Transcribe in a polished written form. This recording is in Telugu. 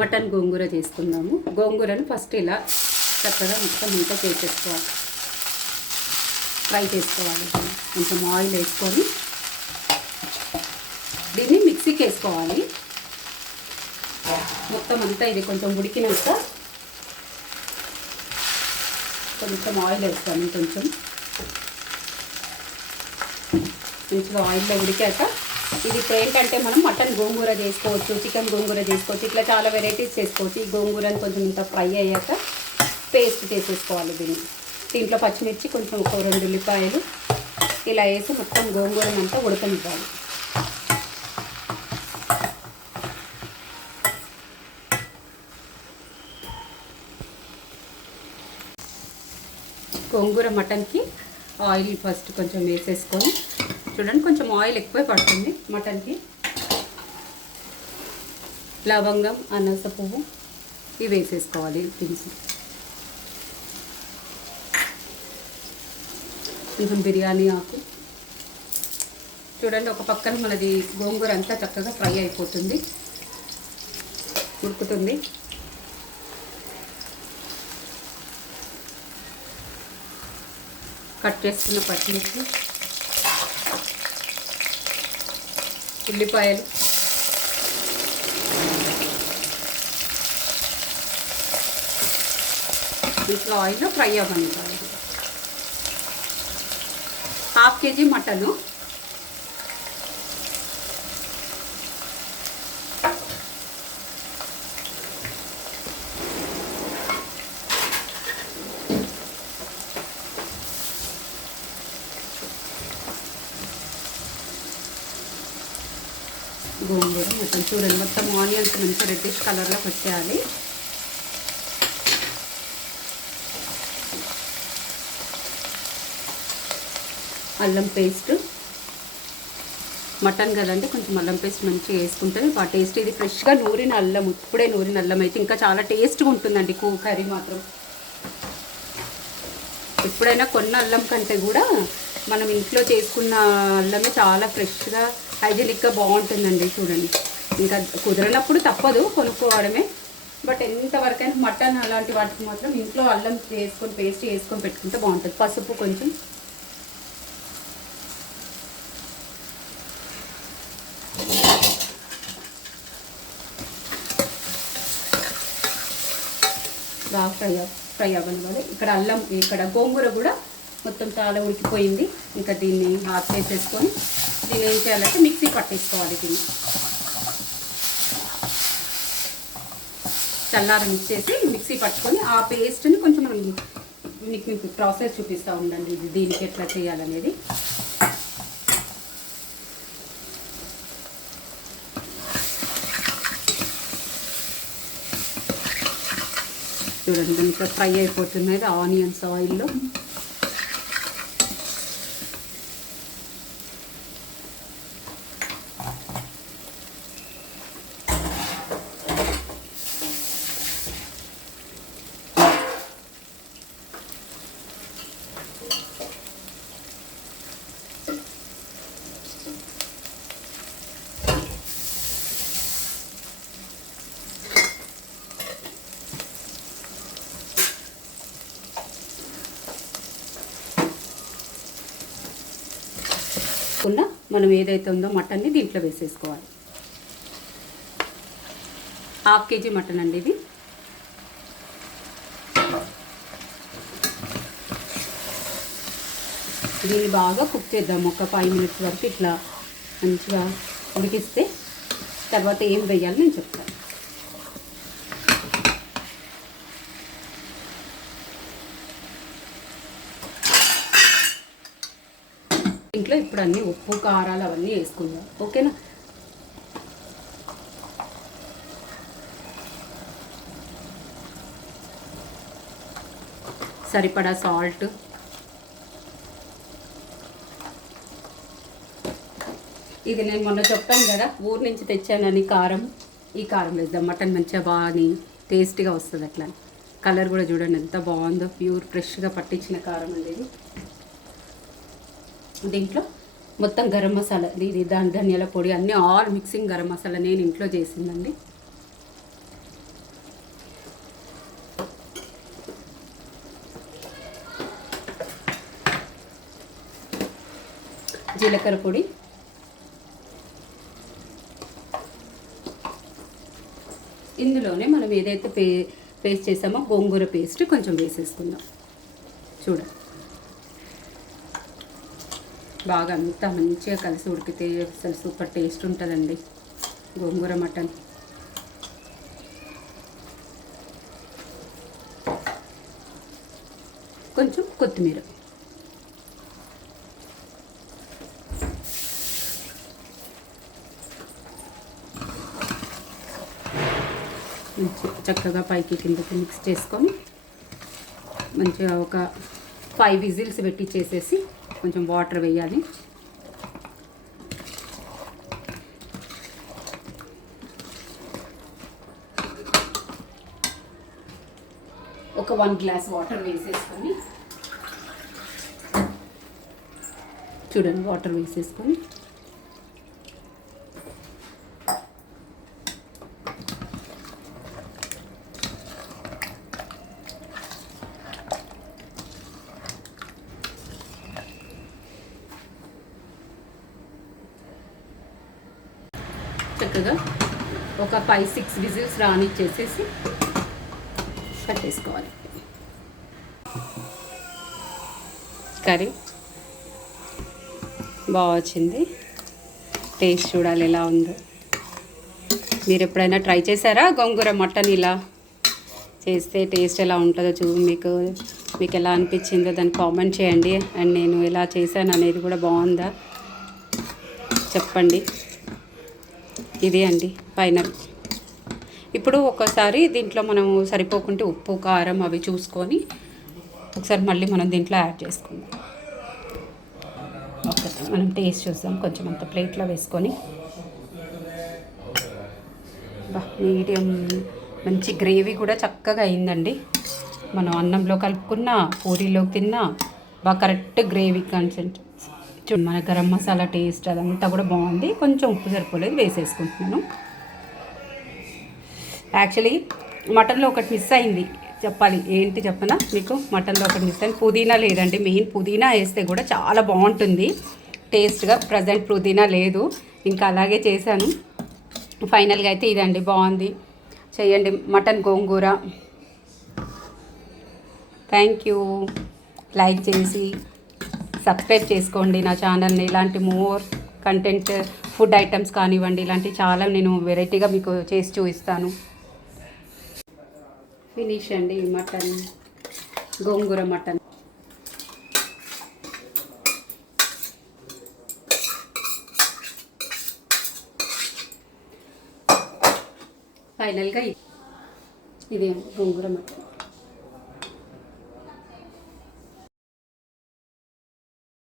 మటన్ గోంగూర చేసుకుందాము. గోంగూరను ఫస్ట్ ఇలా చక్కగా మొత్తం ఇంత చేసేసుకోవాలి, ఫ్రై చేసుకోవాలి. కొంచెం ఆయిల్ వేసుకొని దీన్ని మిక్సీకి వేసుకోవాలి. మొత్తం అంతా ఇది కొంచెం ఉడికినాక కొంచెం ఆయిల్ వేస్తాను. కొంచెం ఆయిల్లో ఉడికాక ఇది ఇప్పుడు ఏంటంటే మనం మటన్ గోంగూర చేసుకోవచ్చు, చికెన్ గోంగూర చేసుకోవచ్చు, ఇట్లా చాలా వెరైటీస్ చేసుకోవచ్చు. ఈ గోంగూరని కొంచెం ఇంత ఫ్రై అయ్యాక పేస్ట్ చేసేసుకోవాలి. దీంట్లో పచ్చిమిర్చి కొంచెం ఒక 2 ఉల్లిపాయలు ఇలా వేసి మొత్తం గోంగూరని అంతా ఉడకనివ్వాలి. గోంగూర మటన్కి ఆయిల్ ఫస్ట్ కొంచెం వేసేసుకొని చూడండి, కొంచెం ఆయిల్ ఎక్కువ పడుతుంది మటన్కి. లవంగం, అనాస పువ్వు ఇవి వేసేసుకోవాలి. దినుసు కొంచెం బిర్యానీ ఆకు. చూడండి, ఒక పక్కన మనది గోంగూర అంతా చక్కగా ఫ్రై అయిపోతుంది, ఉడుకుతుంది. కట్ చేసుకున్న పచ్చిమిర్చి, ఉల్లిపాయలు, ఇట్లా ఆయిల్లో ఫ్రై అవ్వనివ్వాలి. 1/2 kg మటను. గోంగూర మొత్తం చూడండి, మొత్తం ఆనియన్స్ మంచి రెడ్డిష్ కలర్లోకి వచ్చేయాలి. అల్లం పేస్ట్, మటన్ కదండి కొంచెం అల్లం పేస్ట్ మంచిగా వేసుకుంటే ఆ టేస్ట్. ఇది ఫ్రెష్గా నూరిన అల్లం, ఇప్పుడే నూరిన అల్లం అయితే ఇంకా చాలా టేస్ట్గా ఉంటుందండి కర్రీ మాత్రం. ఎప్పుడైనా కొన్న అల్లం కంటే కూడా మనం ఇంట్లో చేసుకున్న అల్లమే చాలా ఫ్రెష్గా హైజీనిక్గా బాగుంటుందండి. చూడండి, ఇంకా కుదరనప్పుడు తప్పదు కొనుక్కోవడమే. బట్ ఎంతవరకైనా మటన్ అలాంటి వాటికి మాత్రం ఇంట్లో అల్లం వేసుకొని పేస్ట్ వేసుకొని పెట్టుకుంటే బాగుంటుంది. పసుపు కొంచెం, బాగా ఫ్రై అవ్వనివ్వాలి. ఇక్కడ అల్లం, ఇక్కడ గోంగూర కూడా మొత్తం చాలా ఉడికిపోయింది. ఇంకా దీన్ని ఆఫ్ చేసేసుకొని దీన్ని ఏం చేయాలంటే మిక్సీ పట్టేసుకోవాలి. దీన్ని చల్లార మిక్స్ చేసి మిక్సీ పట్టుకొని ఆ పేస్ట్ని కొంచెం మీకు ప్రాసెస్ చూపిస్తూ ఉండండి. ఇది దీనికి ఎట్లా చేయాలనేది. చూడండి, ఇంకా ఫ్రై అయిపోతున్నది ఆనియన్స్ ఆయిల్లో. మనం ఏదైతే ఉందో మటన్ని దీంట్లో వేసేసుకోవాలి. 1/2 kg మటన్ అండి ఇది. దీన్ని బాగా కుక్ చేద్దాం. ఒక 5 minutes వరకు ఇట్లా మంచిగా ఉడికిస్తే తర్వాత ఏం వేయాలి నేను చెప్తాను. ఇంట్లో ఇప్పుడు అన్నీ ఉప్పు కారాలు అవన్నీ వేసుకుందాం, ఓకేనా. సరిపడా సాల్ట్, ఇది నేను మొన్న చెప్పాను కదా ఊరు నుంచి తెచ్చానని కారం. ఈ కారం వేద్దాం. మటన్ మంచిగా బాగా టేస్టీగా వస్తుంది. అట్లా కలర్ కూడా చూడండి ఎంత బాగుందో, ప్యూర్ ఫ్రెష్గా పట్టించిన కారం అండి ఇది. దీంట్లో మొత్తం గరం మసాలా, ఇది ధనియాల పొడి అన్నీ ఆల్ మిక్సింగ్ గరం మసాలా నేను ఇంట్లో చేసిందండి. జీలకర్ర పొడి, ఇందులోనే మనం ఏదైతే పేస్ట్ చేసామో గోంగూర పేస్ట్ కొంచెం వేసేసుకుందాం. చూడండి, బాగా అంతా మంచిగా కలిసి ఉడికితే అసలు సూపర్ టేస్ట్ ఉంటుందండి గోంగూర మటన్. కొంచెం కొత్తిమీర, చక్కగా పైకి కిందకి మిక్స్ చేసుకొని మంచిగా ఒక 5 విజిల్స్ పెట్టి చేసేసి కొంచెం వాటర్ వేయాలి. ఒక 1 గ్లాస్ వాటర్ వేసేసుకొని చూడండి, వాటర్ వేసేసుకొని చక్కగా ఒక 5-6 విజిల్స్ రానిచ్చేసేసి కట్టేసుకోవాలి. కర్రీ బాగా వచ్చింది, టేస్ట్ చూడాలి ఎలా ఉందో. మీరు ఎప్పుడైనా ట్రై చేశారా గోంగూర మటన్? ఇలా చేస్తే టేస్ట్ ఎలా ఉంటుందో మీకు ఎలా అనిపించిందో దాన్ని కామెంట్ చేయండి. అండ్ నేను ఎలా చేశాను అనేది కూడా బాగుందా చెప్పండి. ఇది అండి ఫైనల్. ఇప్పుడు ఒకసారి దీంట్లో మనం సరిపోకుంటే ఉప్పు కారం అవి చూసుకొని ఒకసారి మళ్ళీ మనం దీంట్లో యాడ్ చేసుకుందాం. ఒకసారి మనం టేస్ట్ చూద్దాం. కొంచెం అంత ప్లేట్లో వేసుకొని మీడియం మంచి గ్రేవీ కూడా చక్కగా అయిందండి. మనం అన్నంలో కలుపుకున్న, పూరీలో తిన్నా బాగా కరెక్ట్ గ్రేవీ కన్సిస్టెన్సీ. మన గరం మసాలా టేస్ట్ అదంతా కూడా బాగుంది. కొంచెం ఉప్పు సరిపోలేదు, వేసేసుకుంటున్నాను. యాక్చువల్లీ మటన్లో ఒకటి మిస్ అయింది, చెప్పాలి. ఏంటి చెప్పనా మీకు? మటన్లో ఒకటి మిస్ అయింది, పుదీనా లేదండి. మెయిన్ పుదీనా వేస్తే కూడా చాలా బాగుంటుంది టేస్ట్గా. ప్రజెంట్ పుదీనా లేదు, ఇంకా అలాగే చేశాను. ఫైనల్గా అయితే ఇదండి, బాగుంది. చేయండి mutton gongura. Thank you. Like చేసి సబ్స్క్రైబ్ చేసుకోండి నా ఛానల్ని. ఇలాంటి మోర్ కంటెంట్, ఫుడ్ ఐటమ్స్ కానివ్వండి, ఇలాంటి చాలా నేను వెరైటీగా మీకు చేసి చూపిస్తాను. ఫినిష్ అండి మటన్, గోంగూర మటన్. ఫైనల్గా ఇదే గోంగూర మటన్.